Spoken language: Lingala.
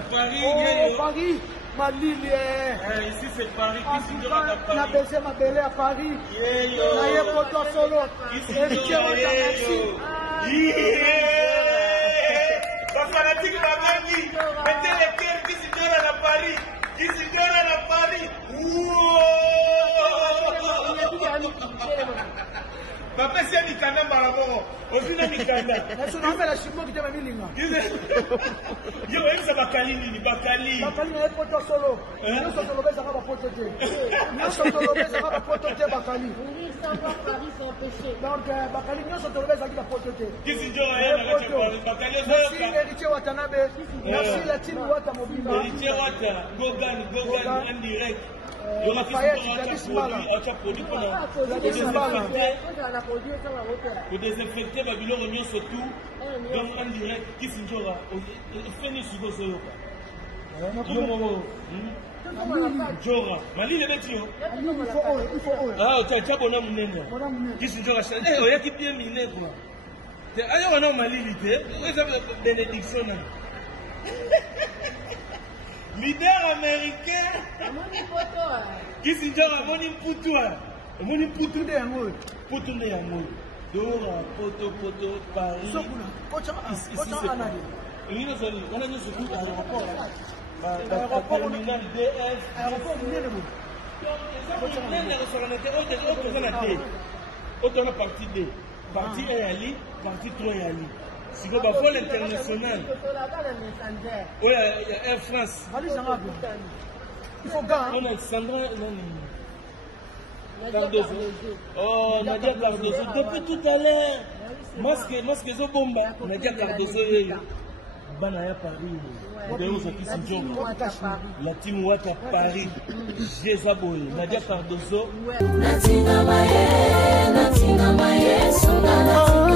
Paris, oh, Paris, Malili. Ici c'est Paris, Kissinger à Paris. La baissé ma belle à Paris. Naye poto solo. Kissinger fanatique Babangi, mettez les cœurs Kissinger à Paris. Kissinger à Paris. Papa c'est Mikanda Marabo. Aussi na Mikanda. Naso na la chimo qui t'a mis linga. Yo ça Bakali ni Bakali. Bakali na poto solo. Nous solo beza ka poto te. Nous solo beza ka poto te Bakali. Oui, ça va Paris c'est empêché. Donc Bakali nous solo beza ka poto te. Kissinger à Bakali. Merci Héritier Watanabe. Merci la team Wata Mobile. Héritier Wata, Gogan en direct. Il y aura produit pour désinfecter Babylone surtout donc en direct Kissinger fini sur Jora Mali le betio il faut ah tu as bonhomme munenga Kissinger eh ya qui bien miné quoi te ayo wana Mali lité bénédiction leader américain Kissinger a moni putu de yango putu de yango dora poto Paris ici c'est il nous a dit on a nous sur aéroport terminal DF aéroport munene mo autre partie D partie A yali partie 3 yali si vous avez l'international oui Air France il faut gars on a Sandra Cardozo. Oh, Nadia Cardozo. Depuis tout à l'heure, masque zo bomba. Nadia Cardozo Banaya Paris. La team Wata Paris. Jézaboy. Nadia Cardozo. Natina Maye, Songala.